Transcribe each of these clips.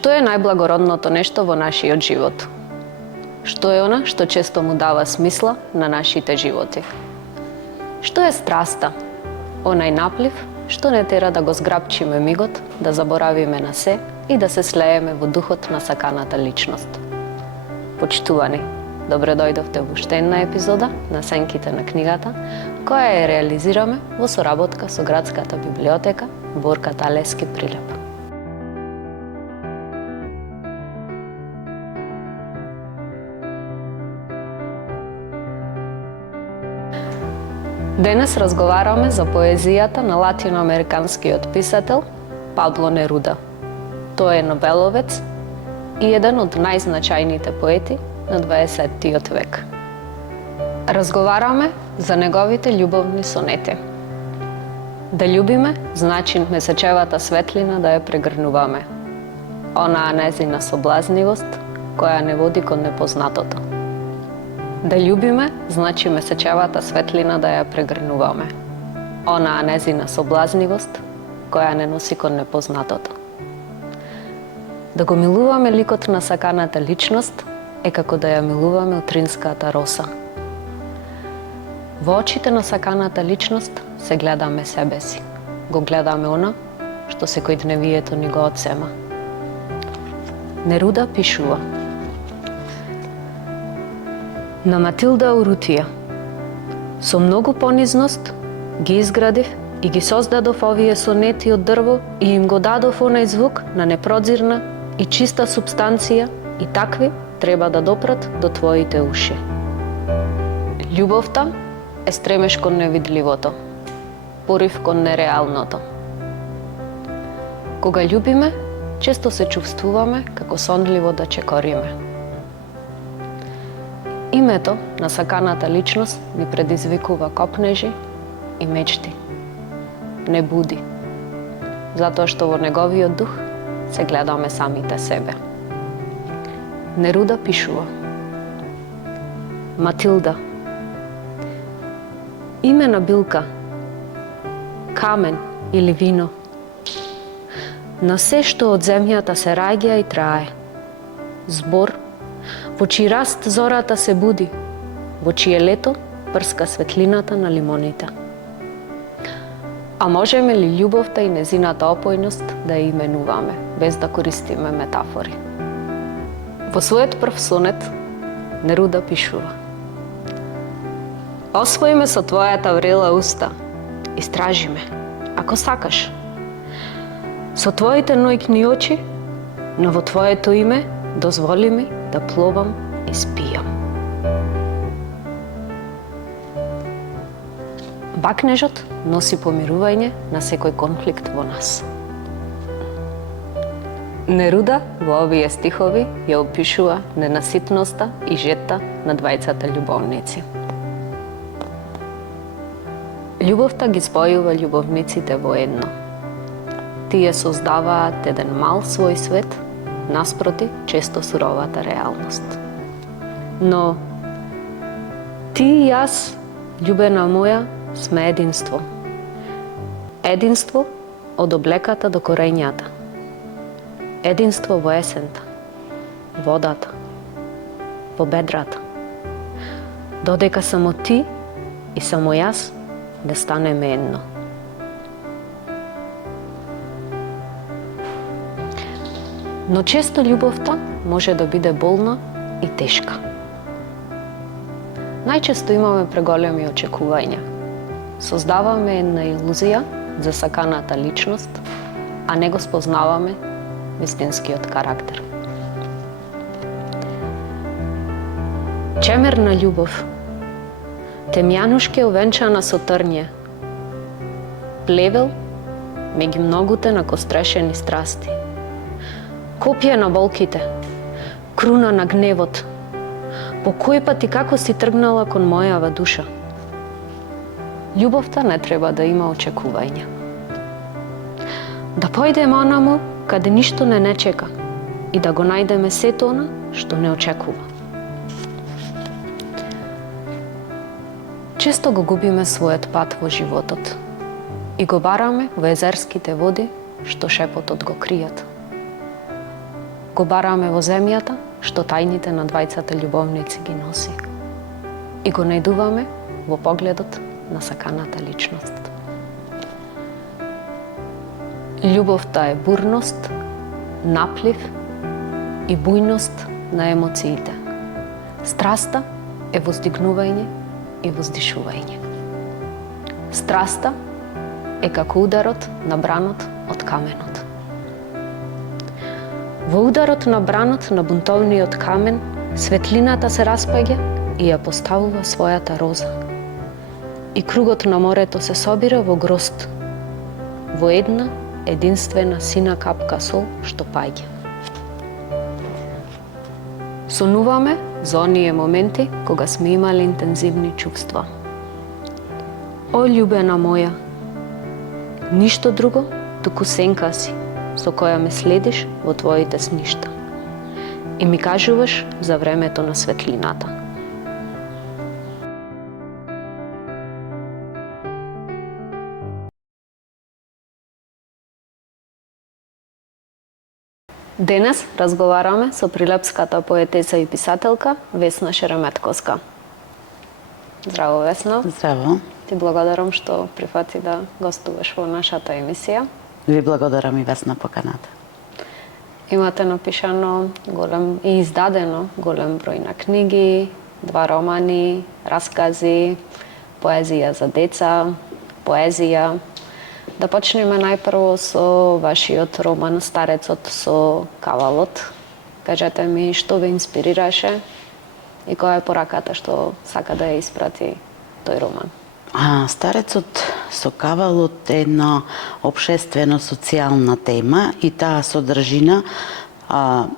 Што е најблагородното нешто во нашиот живот? Што е она што често му дава смисла на нашите животи? Што е страста? Онај наплив што не тера да го зграпчиме мигот, да заборавиме на се и да се слееме во духот на саканата личност. Почитувани, добре дојдовте во уште една епизода на Сенките на книгата, која ја реализираме во соработка со Градската библиотека Борка Талевски Прилеп. Денес разговараме за поезијата на латиноамериканскиот писател Пабло Неруда. Тој е нобеловец и еден од најзначајните поети на 20-тиот век. Разговараме за неговите љубовни сонети. Да љубиме значи месечевата светлина да ја прегрнуваме. Онаа незина соблазнивост која не води кон непознатото. Да љубиме значи месечевата светлина да ја прегрнуваме. Онаа незина соблазнивост која не носи кон непознатото. Да го милуваме ликот на саканата личност е како да ја милуваме утринската роса. Во очите на саканата личност се гледаме себе си. Го гледаме она што секојдневието ни го одзема. Неруда пишува: на Матилда Урутија. Со многу понизност ги изградив и ги создадов овие сонети од дрво и им го дадов онај звук на непродзирна и чиста субстанција и такви треба да допрат до твоите уши. Љубовта е стремеж кон невидливото, порив кон нереалното. Кога љубиме, често се чувствуваме како сонливо да чекориме. Името на саканата личност ни предизвикува копнежи и мечти. Не буди, затоа што во неговиот дух се гледаме самите себе. Неруда пишува: Матилда. Име на билка, камен или вино. На се што од земјата се раѓа и трае. Збор во чиј раст зората се буди, во чие лето прска светлината на лимоните. А можеме ли љубовта и незината опојност да ја именуваме, без да користиме метафори? Во својот прв сонет, Неруда пишува: освои ме со твојата врела уста, истражи ме, ако сакаш. Со твоите ноќни очи, но во твоето име дозволи ми да пловам и спијам. Бакнежот носи помирување на секој конфликт во нас. Неруда во овие стихови ја опишува ненаситноста и жетта на двајцата љубовници. Љубовта ги спојува љубовниците во едно. Тие создаваат еден мал свој свет наспроти често суровата реалност. Но ти и јас, љубена моја, сме единство. Единство од облеката до корењата. Единство во есента, водата, во бедрата. Додека само ти и само јас да станеме едно. Но често љубовта може да биде болна и тешка. Најчесто имаме преголеми очекувања. Создаваме една илузија за саканата личност, а не го спознаваме вистинскиот карактер. Чемерна љубов, темјанушке овенчана со трње, плевел меѓу многуте накострешени страсти, копје на болките, круна на гневот, по кој пат и како си тргнала кон мојава душа. Љубовта не треба да има очекувања. Да појдеме онаму каде ништо не чека и да го најдеме сето она што не очекува. Често го губиме својот пат во животот и го бараме во езерските води што шепотот го кријат. го бараме во земјата, што тајните на двајцата љубовници ги носи. И го најдуваме во погледот на саканата личност. Љубовта е бурност, наплив и бујност на емоциите. Страста е воздигнување и воздишување. Страста е како ударот на бранот од каменот. Во ударот на бранот на бунтовниот камен, светлината се распаѓа и ја поставува својата роза. И кругот на морето се собира во грозд, во една единствена сина капка сол што паѓа. Сонуваме за оние моменти кога сме имали интензивни чувства. О, љубена моја, ништо друго, туку сенка си, со која ме следиш во твоите сништа. И ми кажуваш за времето на светлината. Денес разговараме со прилепската поетеса и писателка Весна Шереметковска. Здраво, Весна. Здраво. Ти благодарам што прифати да гостуваш во нашата емисија. Ви благодарам и вас на поканата. Имате напишано голем и издадено голем број на книги, 2 романи, раскази, поезија за деца, поезија. Да почнеме најпрво со вашиот роман Старецот со кавалот. Кажете ми што ве инспирираше и која е пораката што сака да ја испрати тој роман? Старецот со кавалот е една општествено-социјална тема и таа содржина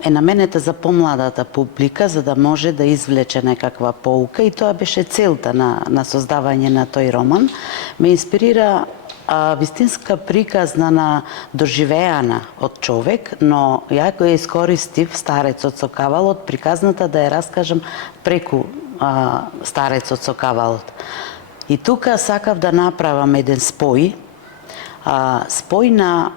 е наменета за помладата публика за да може да извлече некаква поука и тоа беше целта на создавање на тој роман. Ме инспирира вистинска приказна на доживеана од човек, но ја го искористив Старецот со кавалот, приказната да ја раскажам преку Старецот со кавалот. И тука сакав да направам еден спој, спој на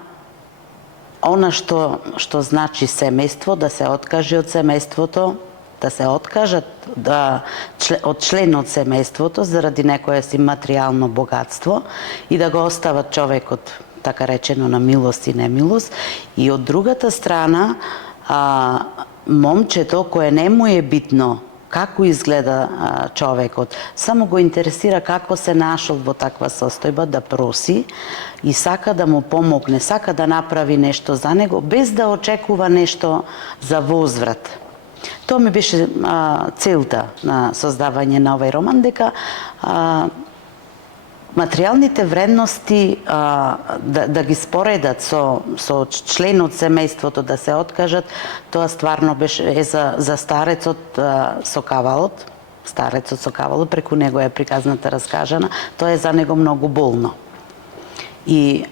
она што значи семејство, да се откаже од семејството, да се откажат од член од семејството заради некое си материјално богатство и да го остават човекот, така речено, на милост и немилост. И од другата страна, момчето кое не му е битно како изгледа човекот, само го интересира како се нашол во таква состојба, да проси и сака да му помогне, сака да направи нешто за него, без да очекува нешто за возврат. Тоа ми беше целта на создавање на овој роман, дека материјалните вредности да ги споредат со член од семејството, да се откажат, тоа стварно беше за Старецот со кавалот. Старецот со кавалот, преку него е приказната раскажана, тоа е за него многу болно. И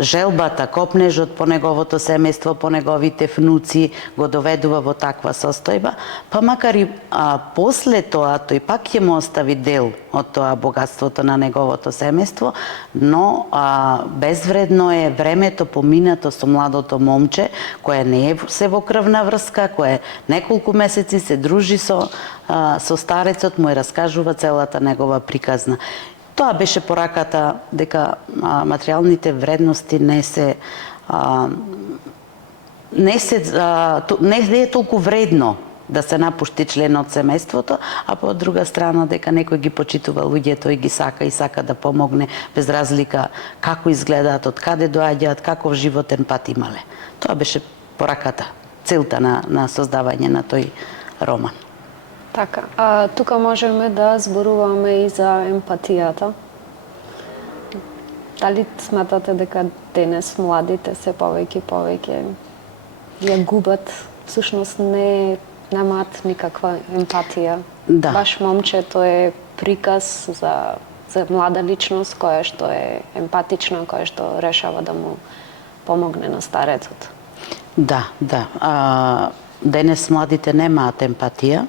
желбата, копнежот по неговото семејство, по неговите внуци го доведува во таква состојба, па макар и после тоа тој пак ќе му остави дел од тоа богатството на неговото семејство, но безвредно е времето поминато со младото момче, кое не е се во крвна врска, кое неколку месеци се дружи со Старецот, му ја раскажува целата негова приказна. Тоа беше пораката дека материјалните вредности не е толку вредно да се напушти член од семејството, а по друга страна дека некој ги почитува луѓето и ги сака и сака да помогне без разлика како изгледаат, од каде доаѓаат, каков животен пат имале. Тоа беше пораката, целта на создавање на тој роман. Така, тука можеме да зборуваме и за емпатијата. Дали сматате дека денес младите се повеќе ја губат, всушност немаат никаква емпатија? Да. Баш момчето е приказ за млада личност која што е емпатична, која што решава да му помогне на Старецот. Да. Денес младите немаат емпатија.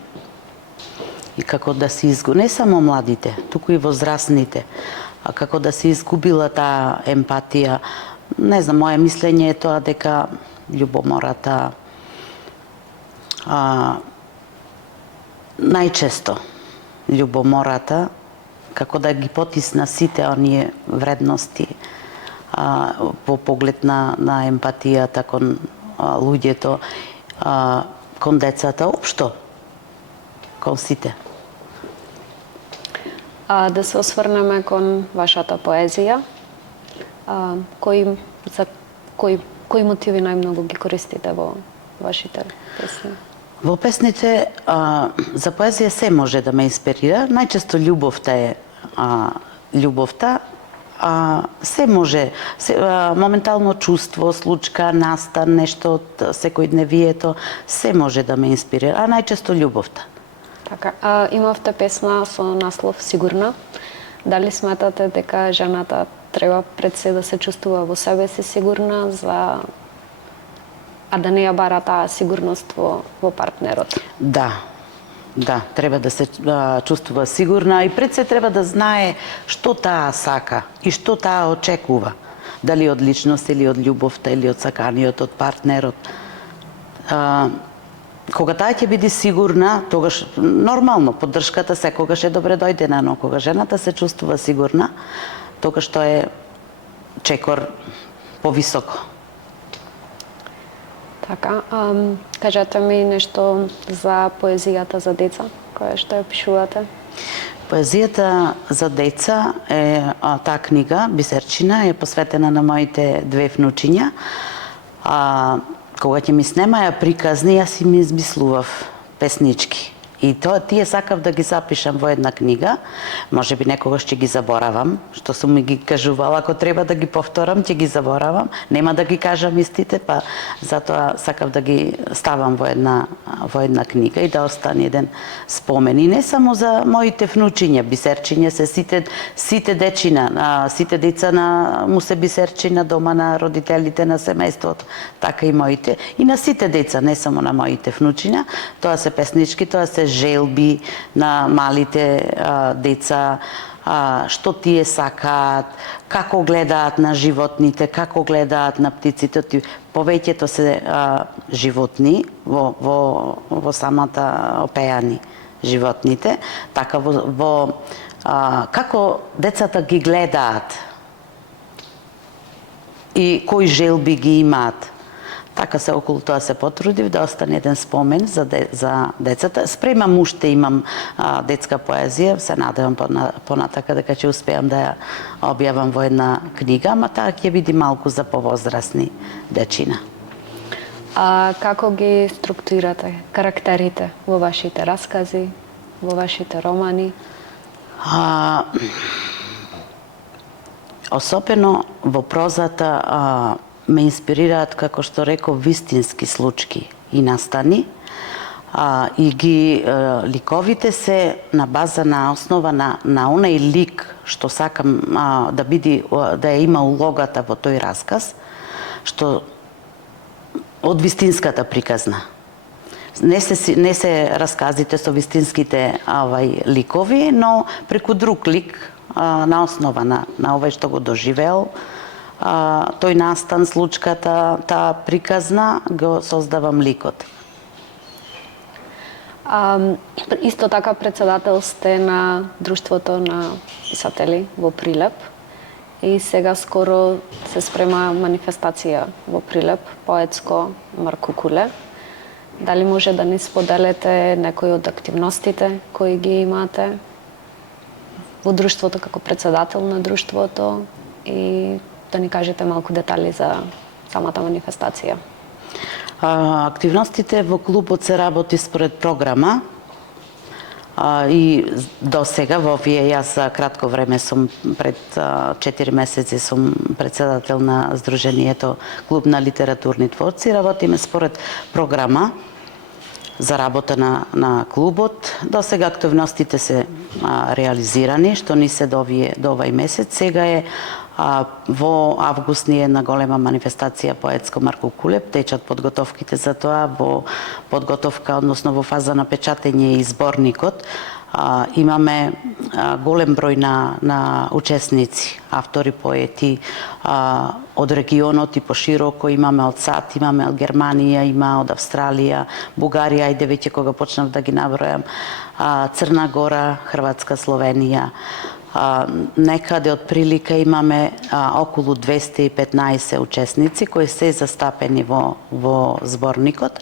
И како да се не само младите, туку и возрастните, како да се изгубила таа емпатија. Не знам, моje мислење е тоа дека љубомората, најчесто љубомората, како да ги потисна сите оние вредности по поглед на емпатијата кон луѓето, кон децата, општо, кон сите. Да се осврнеме кон вашата поезија. Кои мотиви најмногу ги користите во вашите песни? Во песните за поезија се може да ме инспирира. Најчесто љубовта е љубовта. Се може, моментално чувство, случка, настан, нешто од секојдневието, се може да ме инспирира, а најчесто љубовта. Така, имавте песна со наслов Сигурна. Дали сметате дека жената треба пред се да се чувствува во себе си сигурна, а да не ја бара таа сигурност во партнерот? Да, треба да се чувствува сигурна и пред се треба да знае што таа сака и што таа очекува. Дали од личност или од љубовта или од саканиот од партнерот. Кога таа ќе биде сигурна, тогаш нормално поддршката секогаш е добре дојдена, но кога жената се чувствува сигурна, тогаш тоа е чекор повисоко. Така, кажете ми нешто за поезијата за деца, која што ја пишувате? Поезијата за деца е таа книга, Бисерчина, е посветена на моите две внучиња. Кога ќе ми снемаја приказни, јас си ми измислував песнички. И тие сакав да ги запишам во една книга. Може би некогаш ќе ги заборавам, што сум ми ги кажувала, ако треба да ги повторам, ќе ги заборавам. Нема да ги кажам истите, па затоа сакав да ги ставам во една книга и да остане еден спомен. И не само за моите внучиња, Бисерчиња се сите дечина, сите деца му се Бисерчина дома на родителите, на семејството, така и моите. И на сите деца, не само на моите внучиња. Тоа се песнички, тоа се желби на малите деца, што тие сакаат, како гледаат на животните, како гледаат на птиците. Повеќето се животни во самата опејани животните, така како децата ги гледаат и кои желби ги имаат. Така се околу тоа се потрудив да остане еден спомен за децата. Спремам уште, имам детска поезија, се надевам понатака дека ќе успеам да ја објавам во една книга, ама таа ќе биде малку за повозрасни дечина. Како ги структурирате карактерите во вашите раскази, во вашите романи? Особено во прозата ме инспирираат, како што реков, вистински случаи и настани. И ликовите се на база, на основа на онај лик што сакам да ја има улогата во тој расказ, што од вистинската приказна. Не се расказите со вистинските ликови, но преку друг лик, на основа на овој што го доживеал, тој настан, случката, таа приказна, го создавам ликот. Исто така председател сте на Друштвото на писатели во Прилеп и сега скоро се спрема манифестација во Прилеп, поетско Маркукуле. Дали може да ни споделите некои од активностите кои ги имате во Друштвото како председател на Друштвото и да ни кажете малку детали за самата манифестација? Активностите во клубот се работи според програма и до сега во овие, јас за кратко време сум, пред 4 месеци сум председател на Сдруженијето Клуб на литературни творци. Работиме според програма за работа на клубот. До сега активностите се реализирани, што ни се до овај месец. Сега е Во август ни е една голема манифестација поетско Марко Кулеп, течат подготовките за тоа, во подготовка, односно во фаза на печатење и зборникот. Имаме голем број на учесници, автори, поети од регионот и пошироко, имаме од САД, имаме од Германија, има од Австралија, Бугарија, ајде веќе кога почнав да ги набројам, Црна Гора, Хрватска, Словенија. Некаде од прилика имаме околу 215 учесници кои се застапени во зборникот.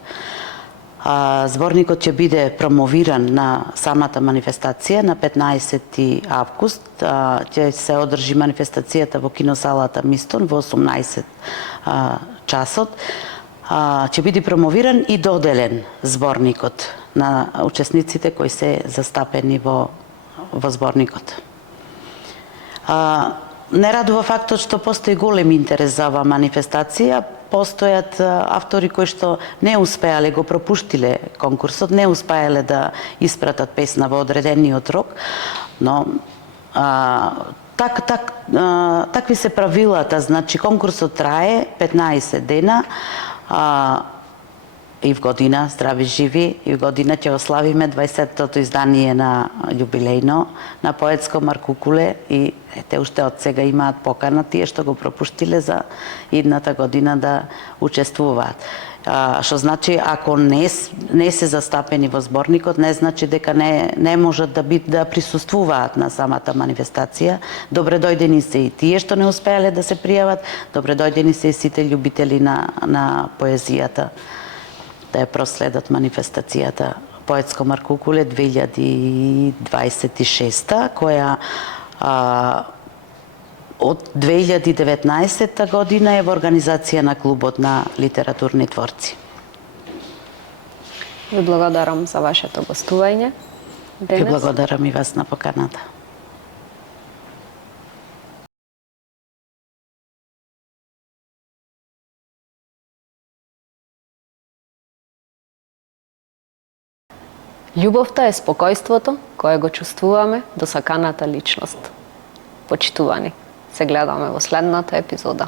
Зборникот ќе биде промовиран на самата манифестација на 15 август. Ќе се одржи манифестацијата во киносалата Мистон во 18 часот. Ќе биде промовиран и доделен зборникот на учесниците кои се застапени во зборникот. Не радува фактот што постои голем интерес за оваа манифестација. Постојат автори кои што не успеале, го пропуштиле конкурсот, не успеале да испратат песна во одредениот рок, но такви се правилата, значи конкурсот трае 15 дена, и в година, здрави живи, и в година ќе ославиме 20-тото издание на јубилејно на поетско Марко Куле, и ете уште од сега имаат покана тие што го пропуштиле за идната година да учествуваат. Што значи, ако не се застапени во зборникот, не значи дека не можат да присуствуваат на самата манифестација. Добре дојдени се и тие што не успеале да се пријават, добре дојдени се и сите љубители на поезијата да ја проследат манифестацијата Поетско Марко Куле 2026, која од 2019 година е во организација на Клубот на литературни творци. Ви благодарам за вашето гостување денес. Ви благодарам и вас на поканата. Љубовта е спокојството кое го чувствуваме до саканата личност. Почитувани, се гледаме во следната епизода.